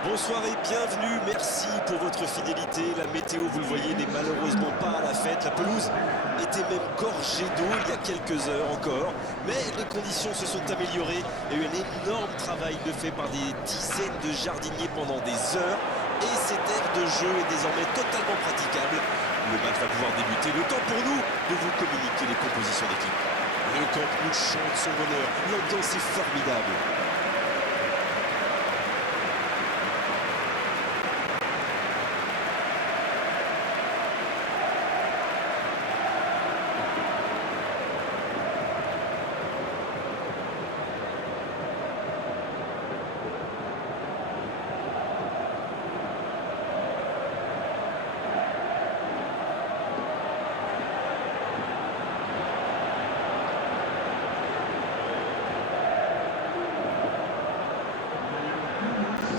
Bonsoir et bienvenue, merci pour votre fidélité. La météo, vous le voyez, n'est malheureusement pas à la fête. La pelouse était même gorgée d'eau il y a quelques heures encore. Mais les conditions se sont améliorées. Il y a eu un énorme travail de fait par des dizaines de jardiniers pendant des heures. Et cette aire de jeu est désormais totalement praticable. Le match va pouvoir débuter. Le temps pour nous de vous communiquer les compositions d'équipe. Le Camp Nou chante son bonheur. L'ambiance est formidable.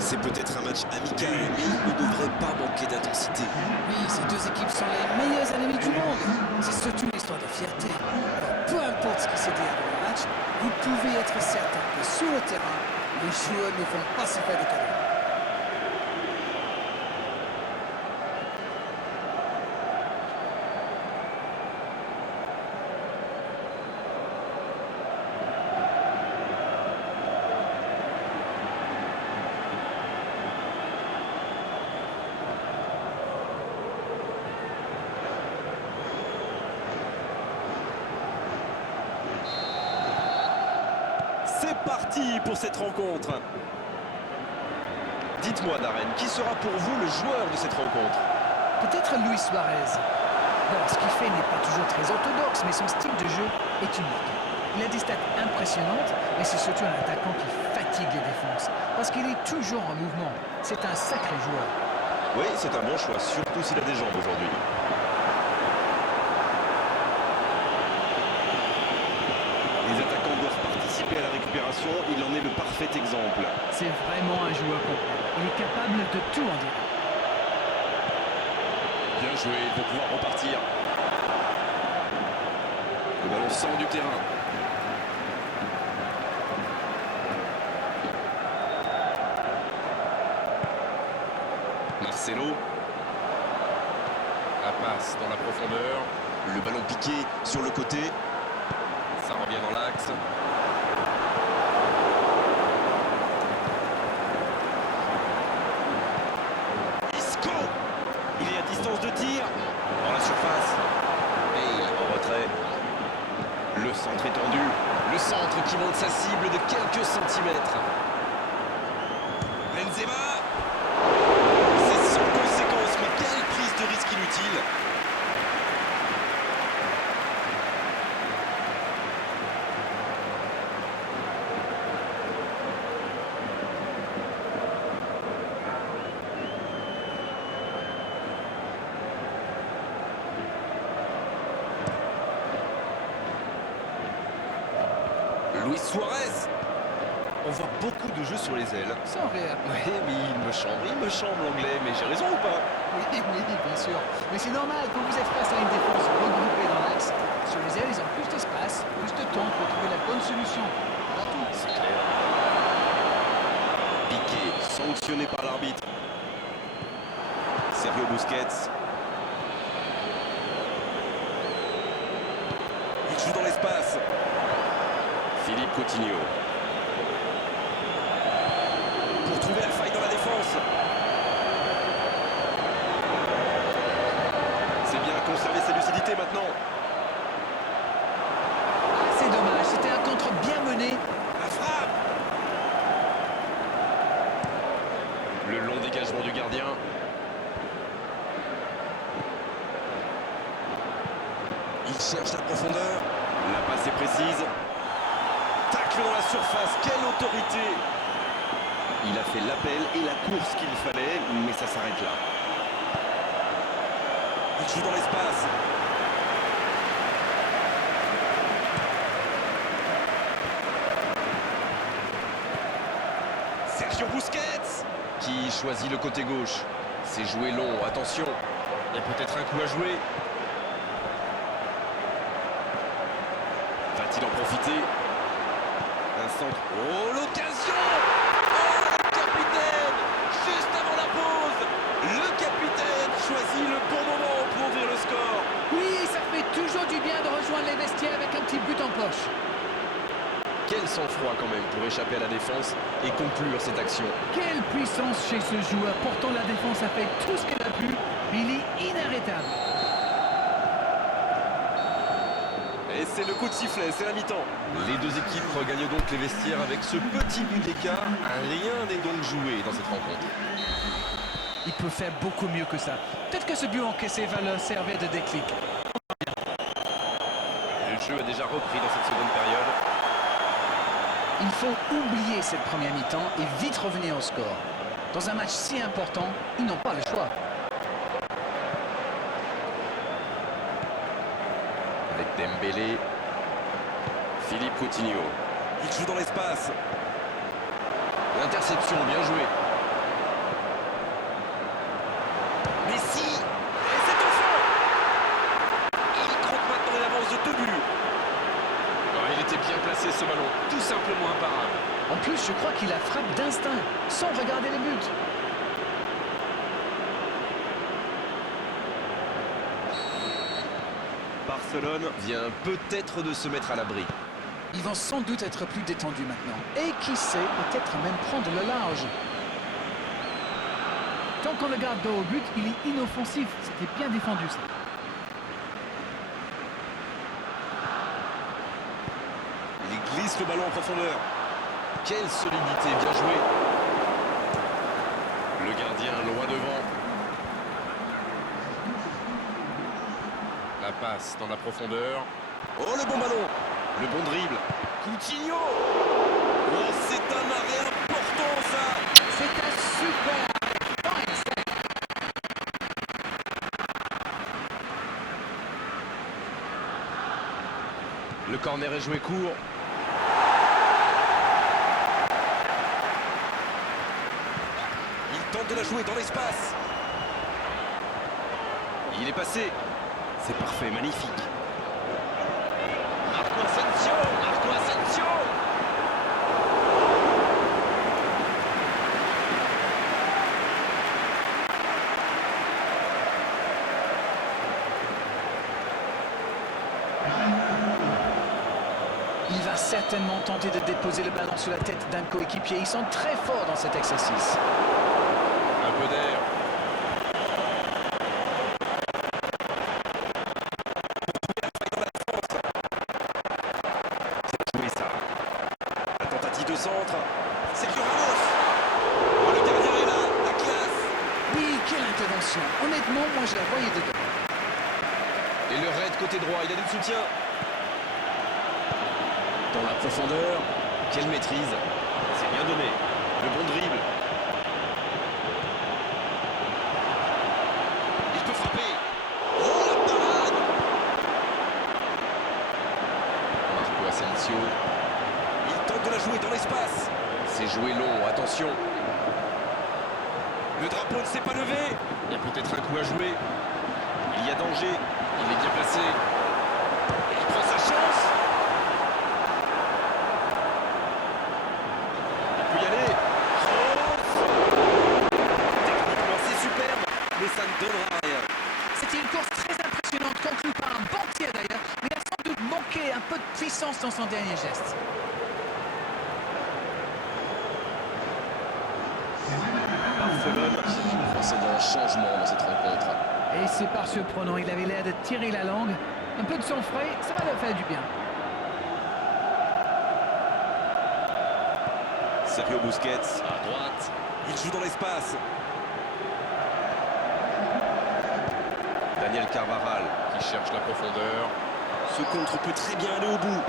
C'est peut-être un match amical, mais il ne devrait pas manquer d'intensité. Oui, ces deux équipes sont les meilleurs ennemis du monde. C'est surtout une histoire de fierté. Alors, peu importe ce qui s'est dit dans le match, vous pouvez être certain que sur le terrain, les joueurs ne vont pas se faire de cadeaux. C'est parti pour cette rencontre. Dites-moi, Darren, qui sera pour vous le joueur de cette rencontre? Peut-être Luis Suarez. Bon, ce qu'il fait n'est pas toujours très orthodoxe, mais son style de jeu est unique. Il a des stats impressionnantes, mais c'est surtout un attaquant qui fatigue les défenses, parce qu'il est toujours en mouvement. C'est un sacré joueur. Oui, c'est un bon choix, surtout s'il a des jambes aujourd'hui. Les attaquants doivent participer à la récupération, il en est le parfait exemple. C'est vraiment un joueur complet. Il est capable de tout en dire. Bien joué, ils vont pouvoir repartir. Le ballon sort du terrain. Marcelo. La passe dans la profondeur. Le ballon piqué sur le côté. Ça revient dans l'axe. Isco. Il est à distance de tir. Dans la surface. Et il est en retrait. Le centre est tendu. Le centre qui monte sa cible de quelques centimètres. Benzema. C'est sans conséquence, mais quelle prise de risque inutile. Luis Suarez. On voit beaucoup de jeux sur les ailes. Sans rire. Oui, mais il me chambre l'anglais, mais j'ai raison ou pas? Oui, bien sûr. Mais c'est normal, quand vous êtes face à une défense regroupée dans l'axe, sur les ailes, ils ont plus d'espace, plus de temps pour trouver la bonne solution. Voilà tout. C'est clair. Piqué, sanctionné par l'arbitre. Sergio Busquets. Il joue dans l'espace. Philippe Coutinho. Pour trouver la faille dans la défense. C'est bien conserver sa lucidité maintenant. C'est dommage, c'était un contre bien mené. La frappe. Le long dégagement du gardien. Il cherche la profondeur. La passe est précise. Tacle dans la surface. Quelle autorité! Il a fait l'appel et la course qu'il fallait, mais ça s'arrête là. Il joue dans l'espace. Sergio Busquets qui choisit le côté gauche. C'est joué long, attention. Il y a peut-être un coup à jouer. Va-t-il en profiter? Un centre. Oh, l'occasion! Oh, le capitaine! gauche. Quel sang-froid quand même pour échapper à la défense et conclure cette action. Quelle puissance chez ce joueur. Pourtant, la défense a fait tout ce qu'elle a pu. Il est inarrêtable. Et c'est le coup de sifflet, c'est la mi-temps. Les deux équipes regagnent donc les vestiaires avec ce petit but d'écart. Rien n'est donc joué dans cette rencontre. Il peut faire beaucoup mieux que ça. Peut-être que ce but encaissé va leur servir de déclic. Le jeu a déjà repris dans cette seconde période. Il faut oublier cette première mi-temps et vite revenir au score. Dans un match si important, ils n'ont pas le choix. Avec Dembélé, Philippe Coutinho. Il joue dans l'espace. L'interception, bien joué. Messi. Et c'est au fond. Il compte maintenant une avance de 2 buts. Il était bien placé ce ballon, tout simplement imparable. En plus, je crois qu'il a frappé d'instinct, sans regarder les buts. Barcelone vient peut-être de se mettre à l'abri. Ils vont sans doute être plus détendus maintenant. Et qui sait, peut-être même prendre le large. Tant qu'on le garde dos au but, il est inoffensif. C'était bien défendu, ça. Il glisse le ballon en profondeur. Quelle solidité, bien joué. Le gardien loin devant. La passe dans la profondeur. Oh, le bon ballon. Le bon dribble. Coutinho. Oh, c'est un arrêt important, ça. C'est un super arrêt. Fine save. Le corner est joué court. Il tente de la jouer dans l'espace. Il est passé. C'est parfait, magnifique. Marco Asensio. Marco Asensio. Il va certainement tenter de déposer le ballon sur la tête d'un coéquipier. Ils sont très forts dans cet exercice. Un peu d'air. C'est joué, ça. La tentative de centre. Sergio Ramos. Oh, le gardien est là. La classe. Oui, quelle intervention. Honnêtement, moi je la voyais dedans. Et le raid côté droit, il a du soutien. Dans la profondeur. Quelle maîtrise. C'est bien donné. Le bon dribble. Il peut frapper. Oh, la parade. Marco Asensio. Il tente de la jouer dans l'espace. C'est joué long, attention. Le drapeau ne s'est pas levé. Il y a peut-être un coup à jouer. Il y a danger. Il est bien placé. Et il prend sa chance. Il peut y aller. Techniquement, c'est superbe, mais ça ne donnera rien. C'était une course très impressionnante, conclue par un bon tir d'ailleurs, mais il a sans doute manqué un peu de puissance dans son dernier geste. Barcelone procède à un changement dans cette rencontre. Et c'est par surprenant, il avait l'air de tirer la langue. Un peu de sang frais, ça va leur faire du bien. Sergio Busquets. À droite. Il joue dans l'espace. Daniel Carvajal qui cherche la profondeur. Ce contre peut très bien aller au bout.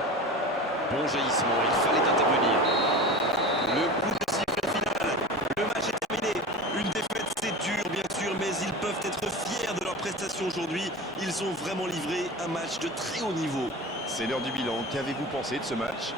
Bon jaillissement, il fallait intervenir. Le coup de sifflet final. Le match est terminé. Une défaite, c'est dur, bien sûr, mais ils peuvent être fiers de leur prestation aujourd'hui. Ils ont vraiment livré un match de très haut niveau. C'est l'heure du bilan. Qu'avez-vous pensé de ce match ?